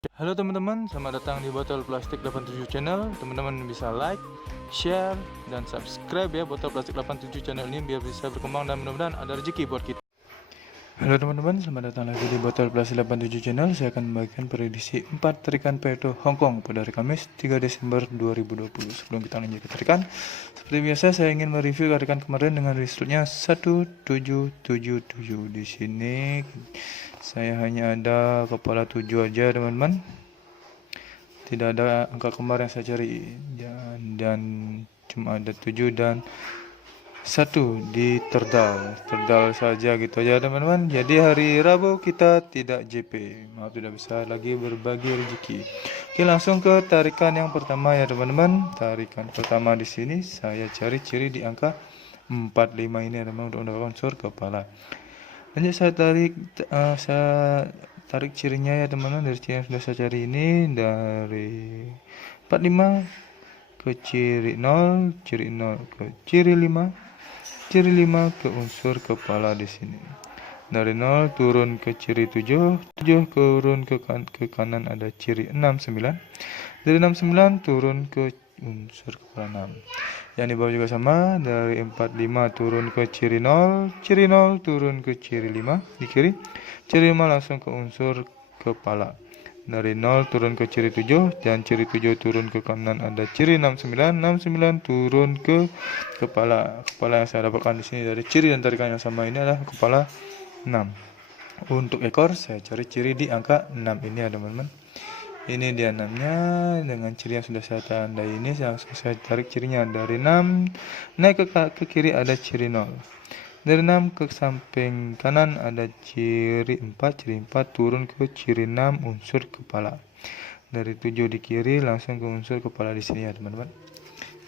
Halo teman-teman, selamat datang di Botol Plastik 87 Channel. Teman-teman bisa like, share, dan subscribe ya Botol Plastik 87 Channel ini biar bisa berkembang dan mudah-mudahan ada rezeki buat kita. Halo teman-teman, selamat datang lagi di Botol Plastik 87 Channel. Saya akan membagikan prediksi 4 tarikan Peto Hong Kong pada hari Kamis 3 Desember 2020. Sebelum kita lanjut ke tarikan, seperti biasa saya ingin mereview tarikan kemarin dengan resultnya 1777. Di sini saya hanya ada kepala 7 aja teman-teman. Tidak ada angka kembar yang saya cari dan cuma ada 7 dan 1 di terdal saja gitu aja teman-teman. Jadi hari Rabu kita tidak JP, maaf tidak bisa lagi berbagi rezeki. Oke, langsung ke tarikan yang pertama ya teman-teman. Tarikan pertama di sini saya cari ciri di angka 45 ini ya teman-teman, untuk mendapatkan unsur kepala. Lanjut saya tarik cirinya ya teman-teman, dari ciri yang sudah saya cari ini, dari 45 ke ciri 0, ciri 0 ke ciri 5, ciri 5 ke unsur kepala di sini. Dari 0 turun ke ciri 7, 7 turun ke kanan ada ciri 69. Dari 69 turun ke unsur kepala 6. Yang di bawah juga sama, dari 45 turun ke ciri 0, ciri 0 turun ke ciri 5 di kiri, ciri 5 langsung ke unsur kepala. Dari 0 turun ke ciri 7 dan ciri 7 turun ke kanan ada ciri 69, 69 turun ke kepala. Kepala yang saya dapatkan di sini dari ciri dan tarikan yang sama ini adalah kepala 6. Untuk ekor saya cari ciri di angka 6 ini ya teman-teman. Ini dia 6-nya dengan ciri yang sudah saya tandai ini. Langsung saya tarik cirinya. Dari 6 naik ke kiri ada ciri 0. Dari 6 ke samping kanan ada ciri 4. Ciri 4 turun ke ciri 6 unsur kepala. Dari 7 di kiri langsung ke unsur kepala di sini ya teman-teman.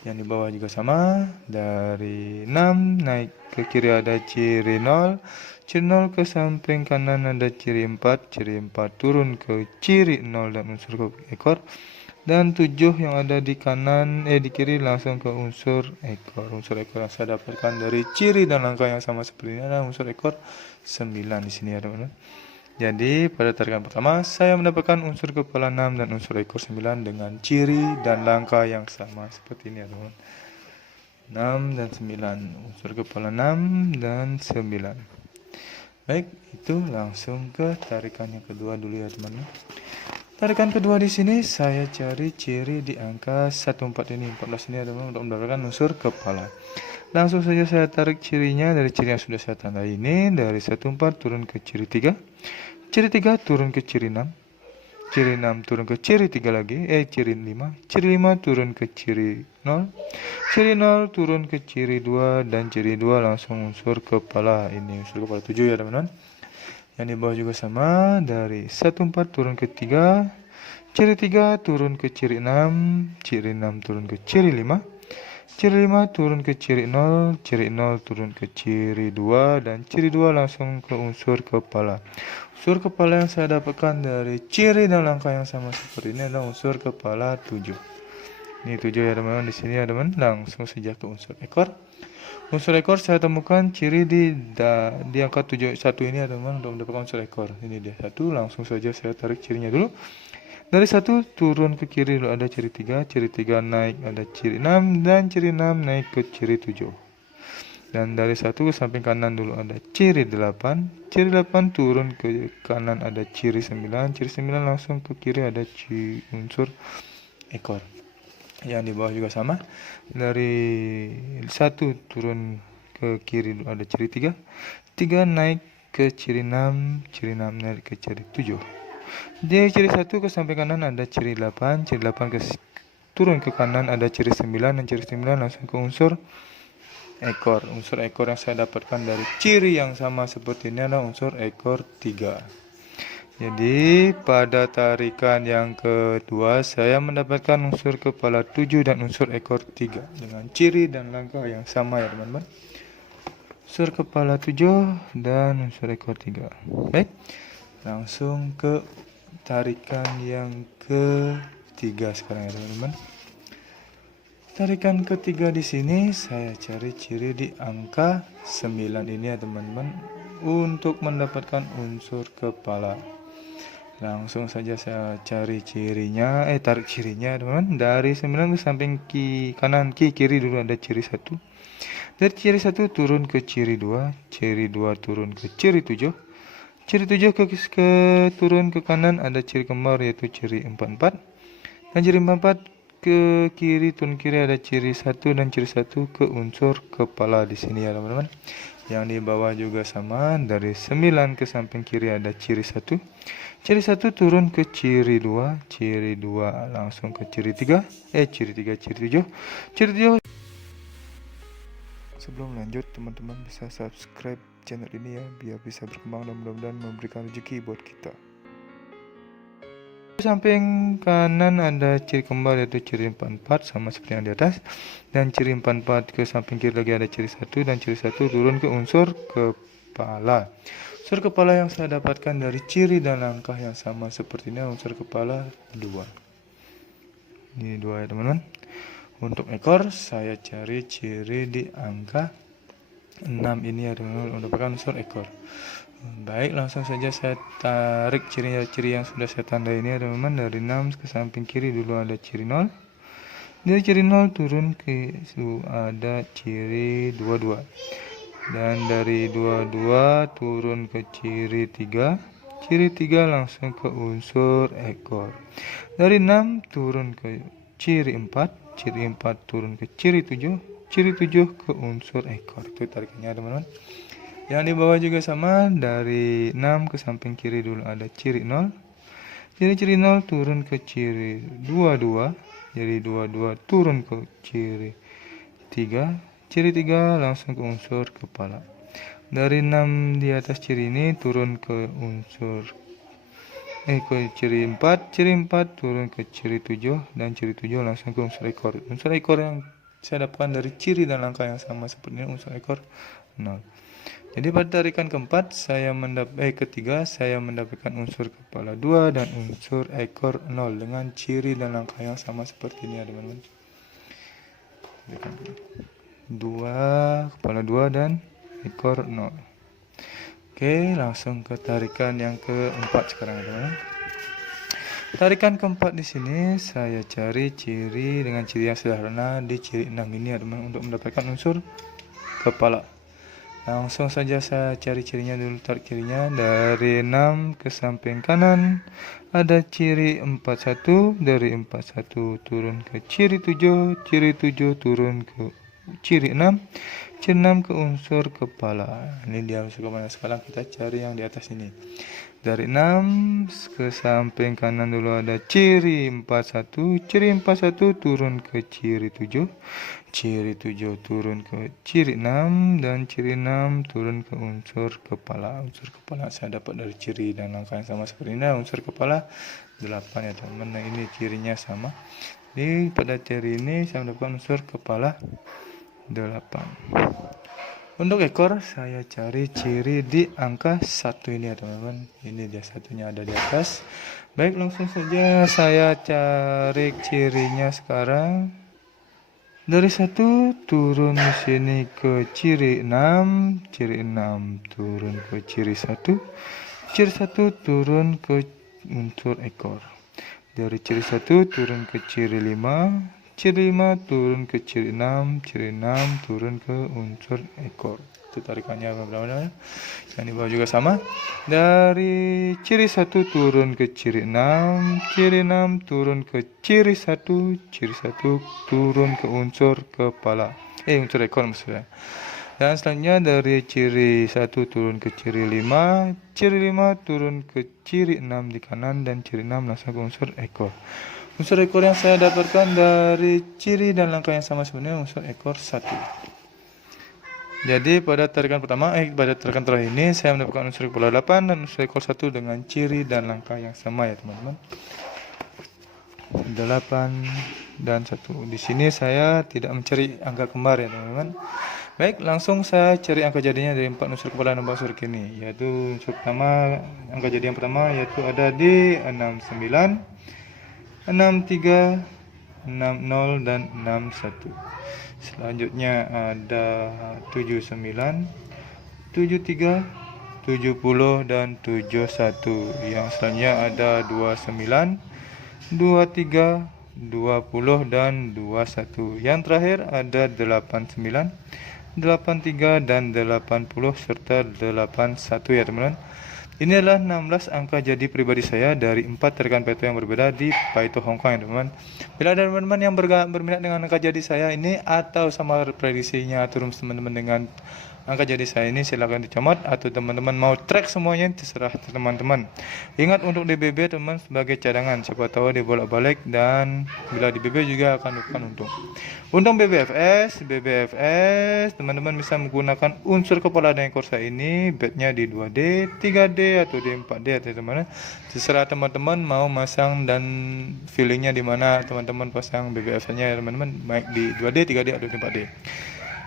Yang di bawah juga sama, dari 6 naik ke kiri ada ciri 0, ciri 0 ke samping kanan ada ciri 4, ciri 4 turun ke ciri 0 dan unsur ke ekor, dan 7 yang ada di kanan di kiri langsung ke unsur ekor. Unsur ekor yang saya dapatkan dari ciri dan langkah yang sama seperti ini adalah unsur ekor 9 di sini ya teman-teman. Jadi pada tarikan pertama saya mendapatkan unsur kepala 6 dan unsur ekor 9 dengan ciri dan langkah yang sama seperti ini ya teman-teman. 6 dan 9, unsur kepala 6 dan 9. Baik, itu langsung ke tarikan yang kedua dulu ya teman-teman. Tarikan kedua di sini saya cari ciri di angka 14 ini, 14 ini ya teman-teman, untuk mendapatkan unsur kepala. Langsung saja saya tarik cirinya dari ciri yang sudah saya tandai ini. Dari 14 turun ke ciri 3, ciri 3 turun ke ciri 6, ciri 6 turun ke ciri 3 lagi, ciri 5, ciri 5 turun ke ciri 0, ciri 0 turun ke ciri 2, dan ciri 2 langsung unsur kepala. Ini unsur kepala 7 ya teman-teman. Yang di bawah juga sama, dari 14 turun ke 3, ciri 3 turun ke ciri 6, ciri 6 turun ke ciri 5, ciri 5 turun ke ciri 0, ciri 0 turun ke ciri 2, dan ciri 2 langsung ke unsur kepala. Unsur kepala yang saya dapatkan dari ciri dan langkah yang sama seperti ini adalah unsur kepala 7. Ini 7 ya teman-teman, di sini ya teman. Langsung saja ke unsur ekor. Unsur ekor saya temukan ciri di angka 71 ini ya teman-teman, untuk mendapatkan unsur ekor. Ini dia 1, langsung saja saya tarik cirinya dulu. Dari 1 turun ke kiri dulu ada ciri 3, ciri 3 naik ada ciri 6, dan ciri 6 naik ke ciri 7. Dan dari 1 ke samping kanan dulu ada ciri 8, ciri 8 turun ke kanan ada ciri 9, ciri 9 langsung ke kiri ada unsur ekor. Yang di bawah juga sama, dari 1 turun ke kiri dulu ada ciri 3, 3 naik ke ciri 6, ciri 6 naik ke ciri 7. Di ciri 1 ke samping kanan ada ciri 8, ciri 8 turun ke kanan ada ciri 9, dan ciri 9 langsung ke unsur ekor. Unsur ekor yang saya dapatkan dari ciri yang sama seperti ini adalah unsur ekor 3. Jadi pada tarikan yang kedua saya mendapatkan unsur kepala 7 dan unsur ekor 3 dengan ciri dan langkah yang sama ya teman-teman. Unsur kepala 7 dan unsur ekor 3. Baik, langsung ke tarikan yang ketiga sekarang ya teman-teman. Tarikan ketiga di sini saya cari ciri di angka 9 ini ya teman-teman, untuk mendapatkan unsur kepala. Langsung saja saya cari cirinya, tarik cirinya teman-teman. Dari 9 ke samping kanan, kiri dulu ada ciri 1. Dari ciri 1 turun ke ciri 2, ciri 2 turun ke ciri 7. Ciri 7 ke turun ke kanan ada ciri kembar yaitu ciri 44. Dan ciri 44 ke kiri, turun kiri ada ciri 1 dan ciri 1 ke unsur kepala di sini ya teman-teman. Yang di bawah juga sama, dari 9 ke samping kiri ada ciri 1. Ciri 1 turun ke ciri 2, ciri 2 langsung ke ciri 3, ciri 3, ciri 7. Ciri 7. Sebelum lanjut, teman-teman bisa subscribe channel ini ya, biar bisa berkembang dan mudah-mudahan memberikan rezeki buat kita. Di samping kanan ada ciri kembar yaitu ciri 44 sama seperti yang di atas. Dan ciri 44 ke samping kiri lagi ada ciri 1 dan ciri 1 turun ke unsur kepala. Unsur kepala yang saya dapatkan dari ciri dan langkah yang sama seperti ini, unsur kepala 2. Ini 2 ya teman-teman. Untuk ekor saya cari ciri di angka 6 ini ya teman-teman, mendapatkan unsur ekor. Baik, langsung saja saya tarik ciri-ciri yang sudah saya tandai ini ya teman-teman. Dari 6 ke samping kiri dulu ada ciri 0. Dari ciri 0 turun ke ada ciri 22. Dan dari 22 turun ke ciri 3. Ciri 3 langsung ke unsur ekor. Dari 6 turun ke ciri 4. Ciri 4 turun ke ciri 7. Ciri 7 ke unsur ekor. Itu tarikannya teman-teman. Yang di bawah juga sama, dari 6 ke samping kiri dulu ada ciri 0. Ciri 0 turun ke ciri 22. Jadi 22 turun ke ciri 3. Ciri 3 langsung ke unsur kepala. Dari 6 di atas ciri ini turun ke unsur ke ciri 4. Ciri 4 turun ke ciri 7 dan ciri 7 langsung ke unsur ekor. Unsur ekor yang saya dapatkan dari ciri dan langkah yang sama seperti ini, unsur ekor 0. Jadi pada tarikan keempat ketiga saya mendapatkan unsur kepala 2 dan unsur ekor 0 dengan ciri dan langkah yang sama seperti ini ya teman-teman. 2, kepala 2 dan ekor 0. Oke, langsung ke tarikan yang keempat sekarang ya teman-teman. Tarikan keempat di sini saya cari ciri dengan ciri yang sederhana di ciri 6 ini ya teman-teman, untuk mendapatkan unsur kepala. Langsung saja saya cari cirinya dulu, tarik cirinya. Dari 6 ke samping kanan ada ciri 41. Dari 41 turun ke ciri 7. Ciri 7 turun ke ciri 6. Ciri 6 ke unsur kepala. Ini dia unsur kepala. Sekarang kita cari yang di atas ini. Dari 6 ke samping kanan dulu ada ciri 41. Ciri 41 turun ke ciri 7. Ciri 7 turun ke ciri 6 dan ciri 6 turun ke unsur kepala. Unsur kepala saya dapat dari ciri dan langkah yang sama seperti ini. Unsur kepala 8 ya teman-teman. Nah, ini cirinya sama. Jadi pada ciri ini saya mendapatkan unsur kepala 8. Untuk ekor saya cari ciri di angka 1 ini ya teman-teman. Ini dia satunya ada di atas. Baik, langsung saja saya cari cirinya sekarang. Dari 1 turun di sini ke ciri 6. Ciri 6 turun ke ciri 1. Ciri 1 turun ke unsur ekor. Dari ciri 1 turun ke ciri 5. Ciri 5 turun ke ciri 6. Ciri 6 turun ke unsur ekor. Itu tarikannya benar-benar. Yang di bawah juga sama. Dari ciri 1 turun ke ciri 6. Ciri 6 turun ke ciri 1. Ciri 1 turun ke unsur kepala. Unsur ekor maksudnya. Dan selanjutnya dari ciri 1 turun ke ciri 5. Ciri 5 turun ke ciri 6 di kanan dan ciri 6 langsung ke unsur ekor. Unsur ekor yang saya dapatkan dari ciri dan langkah yang sama sebenarnya unsur ekor 1. Jadi pada tarikan pertama, pada tarikan terakhir ini saya mendapatkan unsur kepala 8 dan unsur ekor 1 dengan ciri dan langkah yang sama ya teman-teman. 8 dan 1. Di sini saya tidak mencari angka kembar ya teman-teman. Baik, langsung saya cari angka jadinya dari 4 unsur kepala dan unsur kini. Yaitu unsur pertama, angka jadi yang pertama yaitu ada di 69. 63, 60 dan 61. Selanjutnya ada 79, 73, 70 dan 71. Yang selanjutnya ada 29, 23, 20 dan 21. Yang terakhir ada 89, 83 dan 80 serta 81 ya teman-teman. Ini adalah 16 angka jadi pribadi saya dari 4 rekan Paito yang berbeda di Paito Hong Kong ya teman-teman. Bila ada teman-teman yang berminat dengan angka jadi saya ini atau sama prediksinya atau teman-teman dengan angka jadi saya ini, silakan dicomot, atau teman-teman mau track semuanya terserah teman-teman. Ingat untuk DBB teman sebagai cadangan, siapa tahu dibolak-balik, dan bila DBB juga akan bukan untung. Untung BBFS teman-teman bisa menggunakan unsur kepala dan ekor saya ini, bednya di 2D, 3D atau di 4D ya teman-teman. Terserah teman-teman mau masang dan feelingnya di mana teman-teman pasang BBFS-nya ya teman-teman, baik di 2D, 3D atau di 4D.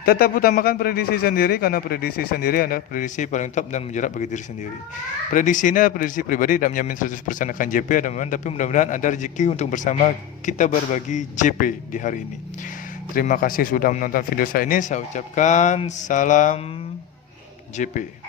Tetap utamakan prediksi sendiri, karena prediksi sendiri adalah prediksi paling top dan menjerat bagi diri sendiri. Prediksi ini adalah prediksi pribadi, tidak menjamin 100% akan JP ya teman-teman, tapi mudah-mudahan ada rezeki untuk bersama kita berbagi JP di hari ini. Terima kasih sudah menonton video saya ini. Saya ucapkan salam JP.